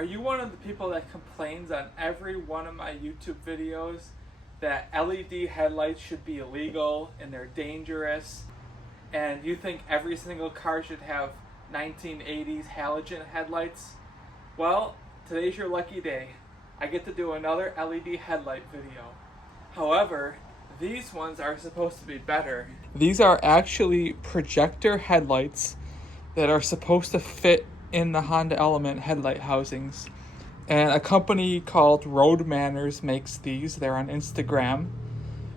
Are you one of the people that complains on every one of my YouTube videos that LED headlights should be illegal and they're dangerous, and you think every single car should have 1980s halogen headlights? Well, today's your lucky day. I get to do another LED headlight video. However, these ones are supposed to be better. These are actually projector headlights that are supposed to fit in the Honda Element headlight housings. And a company called Roadmanners makes these. They're on Instagram.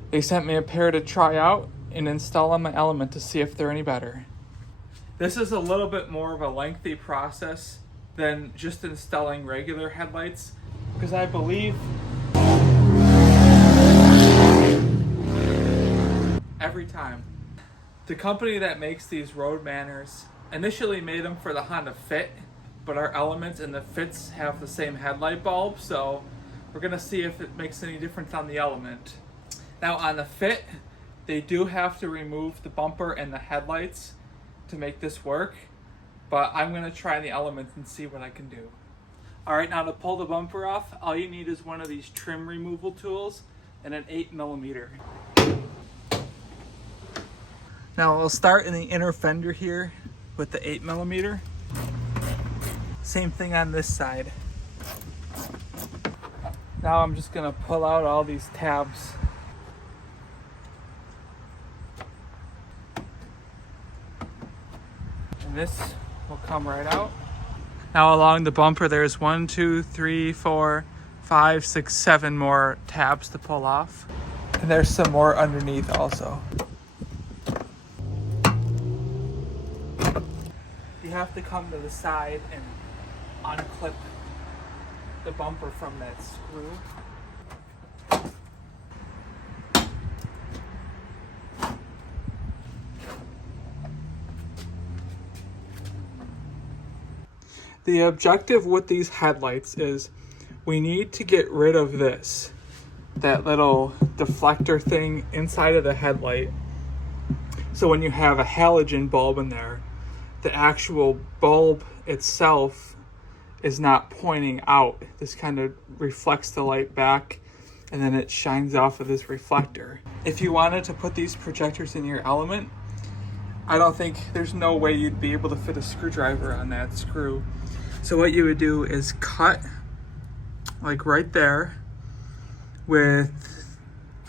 They sent me a pair to try out and install on my Element to see if they're any better. This is a little bit more of a lengthy process than just installing regular headlights, because I believe every time. The company that makes these Roadmanners initially made them for the Honda Fit, but our Elements and the Fits have the same headlight bulb, so we're gonna see if it makes any difference on the Element. Now on the Fit, they do have to remove the bumper and the headlights to make this work, but I'm gonna try the Element and see what I can do. All right, now to pull the bumper off, all you need is one of these trim removal tools and an 8mm. Now I'll start in the inner fender here with the 8mm. Same thing on this side. Now I'm just gonna pull out all these tabs. And this will come right out. Now along the bumper there's 1, 2, 3, 4, 5, 6, 7 more tabs to pull off. And there's some more underneath also. You have to come to the side and unclip the bumper from that screw. The objective with these headlights is we need to get rid of that little deflector thing inside of the headlight. So when you have a halogen bulb in there, the actual bulb itself is not pointing out. This kind of reflects the light back and then it shines off of this reflector. If you wanted to put these projectors in your Element, I don't think there's no way you'd be able to fit a screwdriver on that screw. So what you would do is cut like right there with,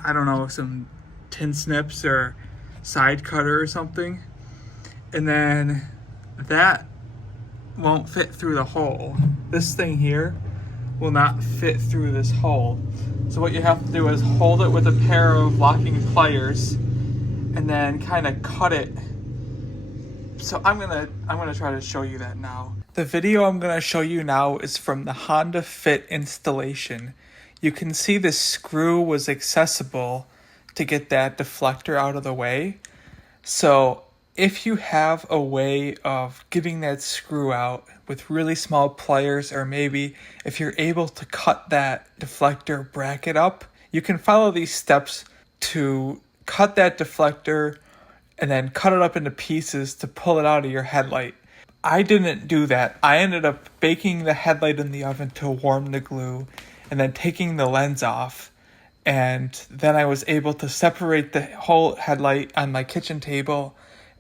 I don't know, some tin snips or side cutter or something, and then that won't fit through the hole. This thing here will not fit through this hole. So what you have to do is hold it with a pair of locking pliers and then kind of cut it. So I'm gonna try to show you that now. The video I'm gonna show you now is from the Honda Fit installation. You can see the screw was accessible to get that deflector out of the way. So if you have a way of getting that screw out with really small pliers, or maybe if you're able to cut that deflector bracket up, you can follow these steps to cut that deflector and then cut it up into pieces to pull it out of your headlight. I didn't do that. I ended up baking the headlight in the oven to warm the glue and then taking the lens off. And then I was able to separate the whole headlight on my kitchen table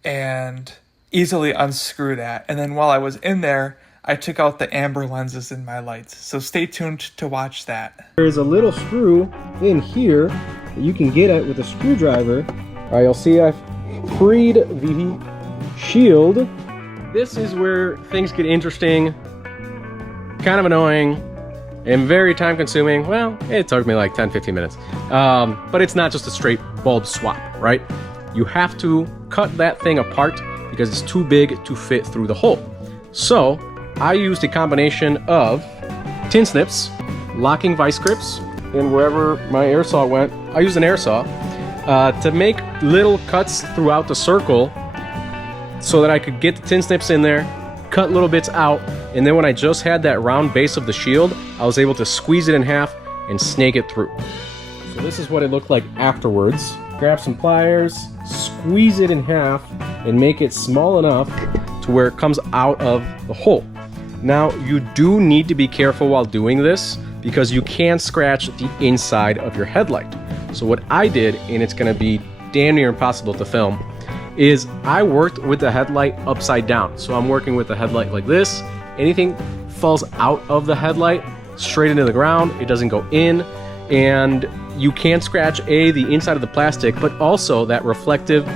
and easily unscrew that. And then while I was in there, I took out the amber lenses in my lights. So stay tuned to watch that. There's a little screw in here that you can get at with a screwdriver. All right, you'll see I've freed the shield. This is where things get interesting, kind of annoying, and very time consuming. Well, it took me like 10-15 minutes. But it's not just a straight bulb swap, right? You have to cut that thing apart because it's too big to fit through the hole. So I used a combination of tin snips, locking vice grips, and wherever my air saw went, I used an air saw to make little cuts throughout the circle so that I could get the tin snips in there, cut little bits out, and then when I just had that round base of the shield, I was able to squeeze it in half and snake it through. So this is what it looked like afterwards. Grab some pliers, squeeze it in half, and make it small enough to where it comes out of the hole. Now, you do need to be careful while doing this because you can scratch the inside of your headlight. So what I did, and it's gonna be damn near impossible to film, is I worked with the headlight upside down. So I'm working with the headlight like this. Anything falls out of the headlight straight into the ground, it doesn't go in, and you can scratch the inside of the plastic, but also that reflective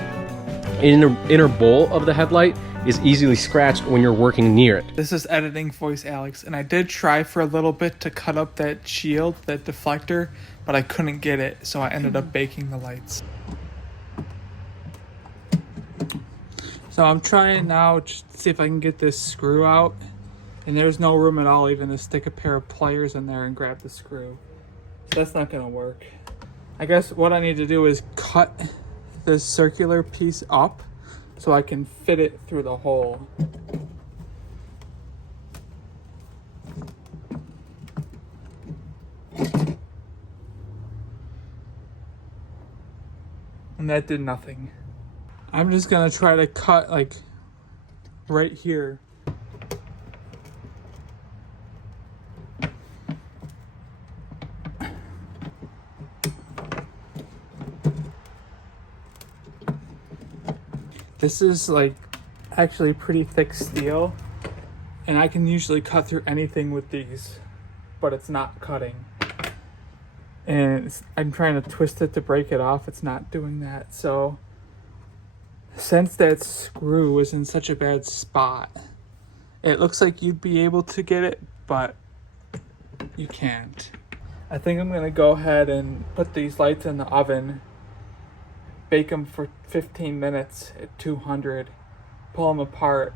inner bowl of the headlight is easily scratched when you're working near it. This is editing voice Alex, and I did try for a little bit to cut up that shield, that deflector, but I couldn't get it, so I ended up baking the lights. So I'm trying now to see if I can get this screw out, and there's no room at all even to stick a pair of pliers in there and grab the screw. So that's not gonna work. I guess what I need to do is cut this circular piece up so I can fit it through the hole. And that did nothing. I'm just gonna try to cut like right here. This is like actually pretty thick steel, and I can usually cut through anything with these, but it's not cutting. And I'm trying to twist it to break it off. It's not doing that. So since that screw was in such a bad spot, it looks like you'd be able to get it, but you can't. I think I'm gonna go ahead and put these lights in the oven, bake them for 15 minutes at 200, pull them apart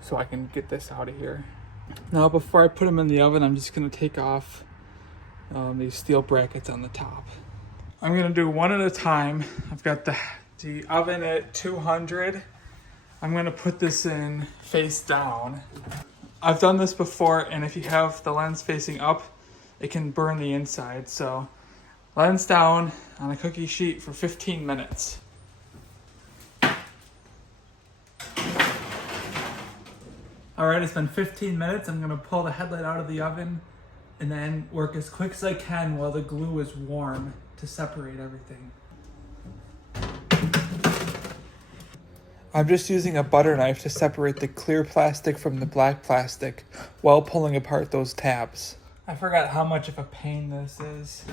so I can get this out of here. Now before I put them in the oven, I'm just gonna take off these steel brackets on the top. I'm gonna do one at a time. I've got the oven at 200. I'm gonna put this in face down. I've done this before, and if you have the lens facing up, it can burn the inside. So lens down on a cookie sheet for 15 minutes. All right, it's been 15 minutes. I'm gonna pull the headlight out of the oven and then work as quick as I can while the glue is warm to separate everything. I'm just using a butter knife to separate the clear plastic from the black plastic while pulling apart those tabs. I forgot how much of a pain this is.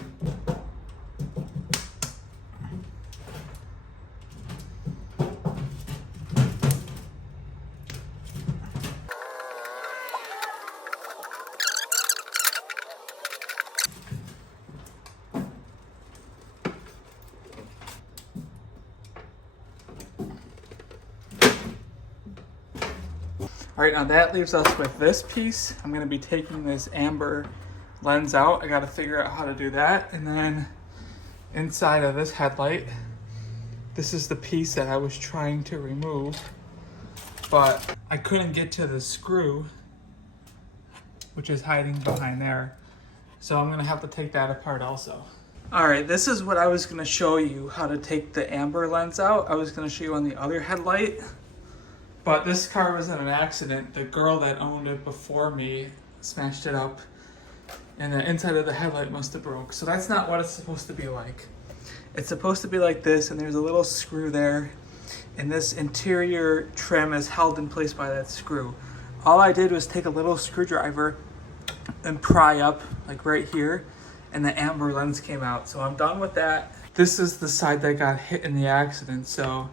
All right, now that leaves us with this piece. I'm gonna be taking this amber lens out. I gotta figure out how to do that. And then inside of this headlight, this is the piece that I was trying to remove, but I couldn't get to the screw, which is hiding behind there. So I'm gonna have to take that apart also. All right, this is what I was gonna show you, how to take the amber lens out. I was gonna show you on the other headlight, but this car was in an accident. The girl that owned it before me smashed it up, and the inside of the headlight must have broke. So that's not what it's supposed to be like. It's supposed to be like this, and there's a little screw there, and this interior trim is held in place by that screw. All I did was take a little screwdriver and pry up, like right here, and the amber lens came out. So I'm done with that. This is the side that got hit in the accident, so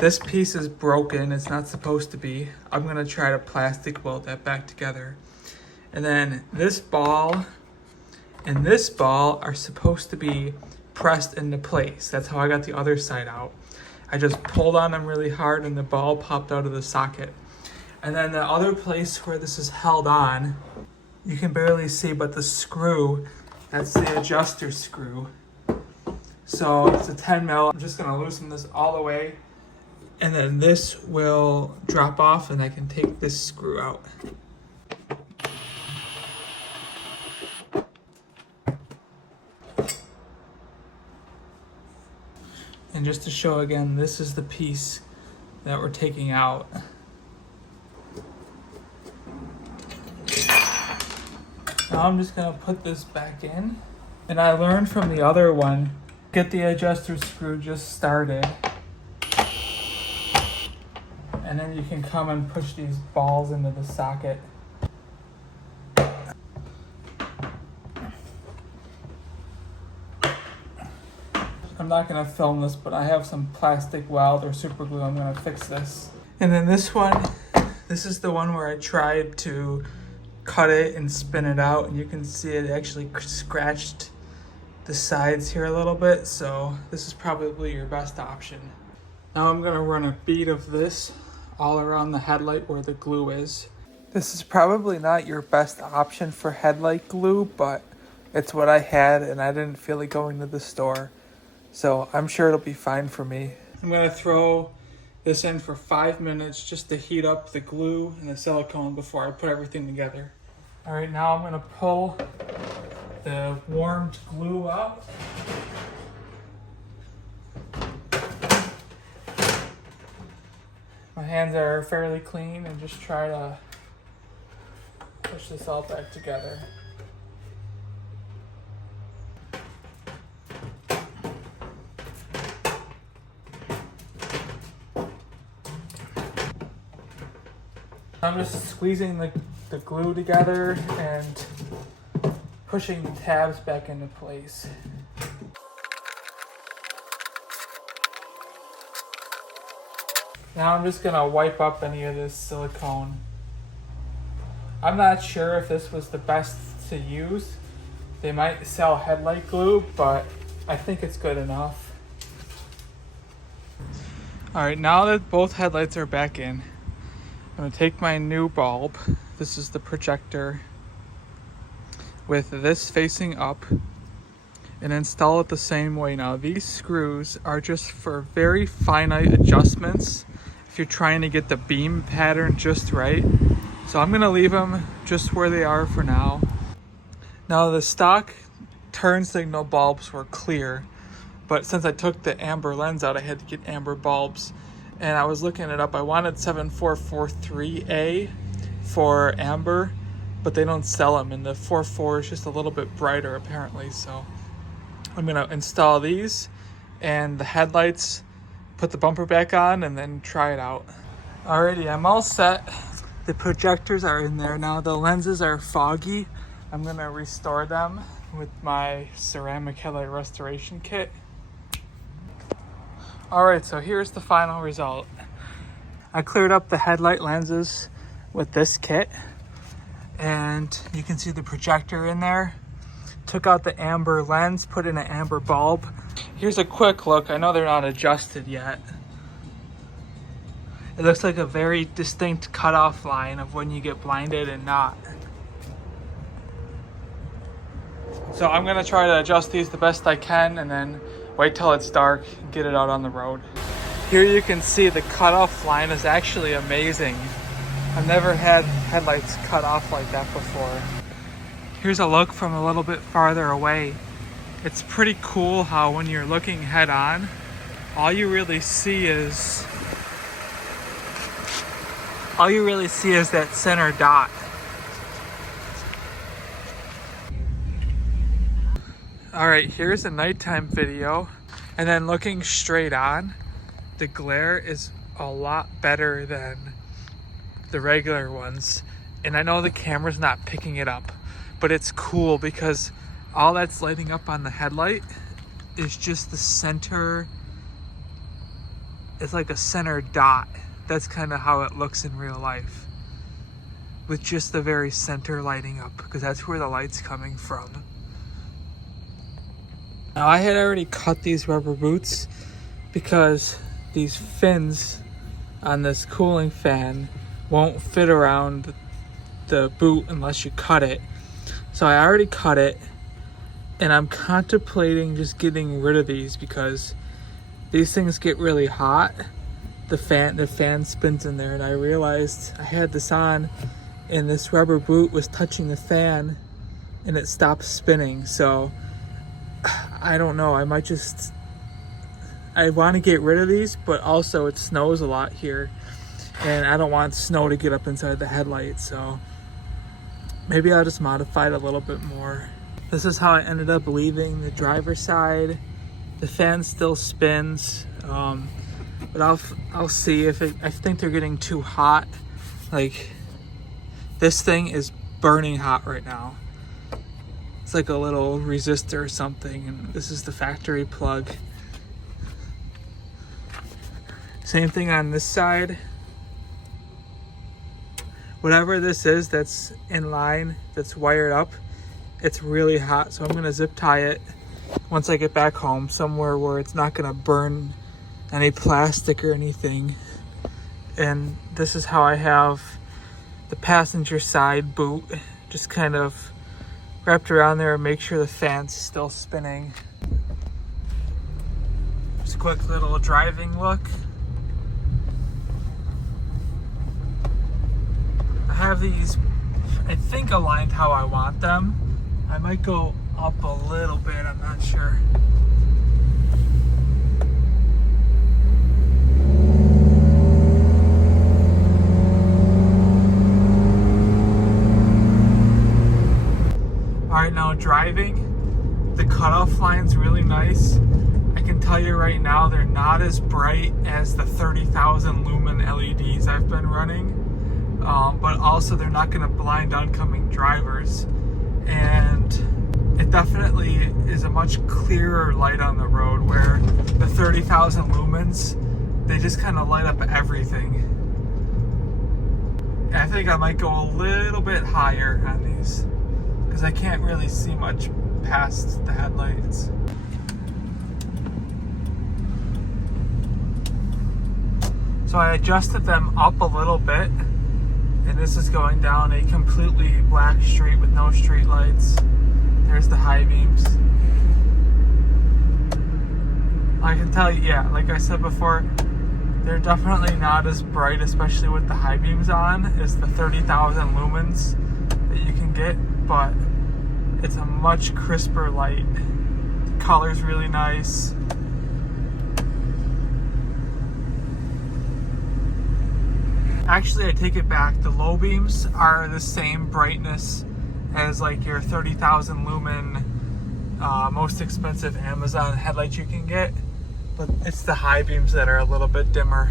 this piece is broken. It's not supposed to be. I'm gonna try to plastic weld that back together. And then this ball and this ball are supposed to be pressed into place. That's how I got the other side out. I just pulled on them really hard and the ball popped out of the socket. And then the other place where this is held on, you can barely see, but the screw, that's the adjuster screw. So it's a 10 mil. I'm just gonna loosen this all the way, and then this will drop off and I can take this screw out. And just to show again, this is the piece that we're taking out. Now I'm just gonna put this back in. And I learned from the other one, get the adjuster screw just started. And then you can come and push these balls into the socket. I'm not gonna film this, but I have some plastic weld or super glue. I'm gonna fix this. And then this one, this is the one where I tried to cut it and spin it out, and you can see it actually scratched the sides here a little bit, so this is probably your best option. Now I'm gonna run a bead of this all around the headlight where the glue is. This is probably not your best option for headlight glue, but it's what I had and I didn't feel like going to the store, so I'm sure it'll be fine for me. I'm gonna throw this in for 5 minutes just to heat up the glue and the silicone before I put everything together. All right, now I'm gonna pull the warmed glue out. My hands are fairly clean, and just try to push this all back together. I'm just squeezing the glue together and pushing the tabs back into place. Now I'm just gonna wipe up any of this silicone. I'm not sure if this was the best to use. They might sell headlight glue, but I think it's good enough. All right, now that both headlights are back in, I'm gonna take my new bulb. This is the Projector, with this facing up, and install it the same way. Now these screws are just for very finite adjustments if you're trying to get the beam pattern just right. So I'm gonna leave them just where they are for now. Now the stock turn signal bulbs were clear, but since I took the amber lens out, I had to get amber bulbs. And I was looking it up. I wanted 7443A for amber, but they don't sell them, and the 44 is just a little bit brighter apparently. So I'm gonna install these and the headlights, put the bumper back on, and then try it out. Alrighty, I'm all set. The projectors are in there now. The lenses are foggy. I'm gonna restore them with my ceramic headlight restoration kit. Alright, so here's the final result. I cleared up the headlight lenses with this kit, and you can see the projector in there. Took out the amber lens, put in an amber bulb. Here's a quick look. I know they're not adjusted yet. It looks like a very distinct cutoff line of when you get blinded and not. So I'm gonna try to adjust these the best I can, and then wait till it's dark and get it out on the road. Here you can see the cutoff line is actually amazing. I've never had headlights cut off like that before. Here's a look from a little bit farther away. It's pretty cool how when you're looking head on, all you really see is that center dot. All right, here's a nighttime video, and then looking straight on, the glare is a lot better than the regular ones. And I know the camera's not picking it up, but it's cool because all that's lighting up on the headlight is just the center. It's like a center dot. That's kind of how it looks in real life, with just the very center lighting up, because that's where the light's coming from. Now I had already cut these rubber boots because these fins on this cooling fan won't fit around the boot unless you cut it. So I already cut it, and I'm contemplating just getting rid of these because these things get really hot. The fan spins in there, and I realized I had this on and this rubber boot was touching the fan and it stopped spinning. So I don't know, I want to get rid of these, but also it snows a lot here and I don't want snow to get up inside the headlight. So Maybe I'll just modify it a little bit more. This is how I ended up leaving the driver's side. The fan still spins, but I'll see if I think they're getting too hot. Like, this thing is burning hot right now. It's like a little resistor or something, and this is the factory plug. Same thing on this side. Whatever this is that's in line, that's wired up, it's really hot. So I'm gonna zip tie it once I get back home somewhere where it's not gonna burn any plastic or anything. And this is how I have the passenger side boot just kind of wrapped around there and make sure the fan's still spinning. Just a quick little driving look. I have these, I think, aligned how I want them. I might go up a little bit, I'm not sure. Alright, now driving, the cutoff line's really nice. I can tell you right now, they're not as bright as the 30,000 lumen LEDs I've been running. But also they're not going to blind oncoming drivers, and it definitely is a much clearer light on the road, where the 30,000 lumens, they just kind of light up everything. I think I might go a little bit higher on these because I can't really see much past the headlights. So I adjusted them up a little bit. And this is going down a completely black street with no street lights. There's the high beams. I can tell you, yeah, like I said before, they're definitely not as bright, especially with the high beams on, as the 30,000 lumens that you can get, but it's a much crisper light. The color's really nice. Actually, I take it back. The low beams are the same brightness as like your 30,000 lumen, most expensive Amazon headlights you can get, but it's the high beams that are a little bit dimmer.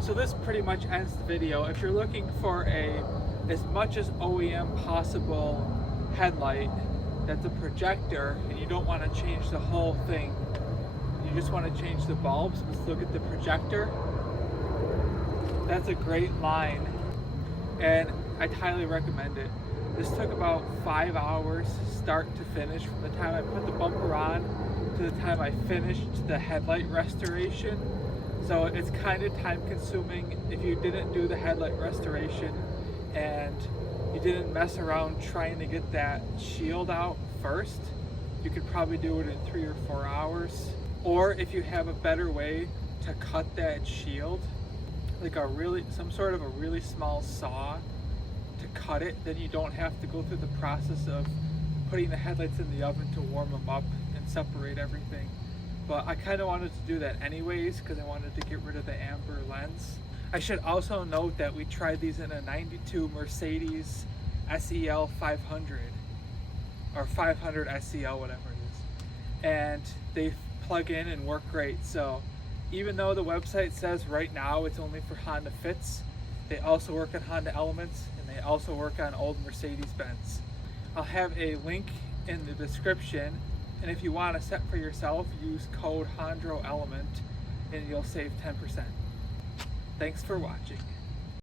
So this pretty much ends the video. If you're looking for as much as OEM possible headlight that's a projector, and you don't want to change the whole thing, you just want to change the bulbs, let's look at the projector. That's a great line, and I'd highly recommend it. This took about 5 hours start to finish, from the time I put the bumper on to the time I finished the headlight restoration. So it's kind of time consuming. If you didn't do the headlight restoration and you didn't mess around trying to get that shield out first, you could probably do it in 3 or 4 hours. Or if you have a better way to cut that shield, like some sort of a really small saw to cut it, then you don't have to go through the process of putting the headlights in the oven to warm them up and separate everything. But I kind of wanted to do that anyways because I wanted to get rid of the amber lens. I should also note that we tried these in a 92 Mercedes SEL 500 or 500 SEL, whatever it is, and they plug in and work great. So even though the website says right now it's only for Honda Fits, they also work on Honda Elements, and they also work on old Mercedes-Benz. I'll have a link in the description, and if you want to set for yourself, use code HONDROElement and you'll save 10%. Thanks for watching.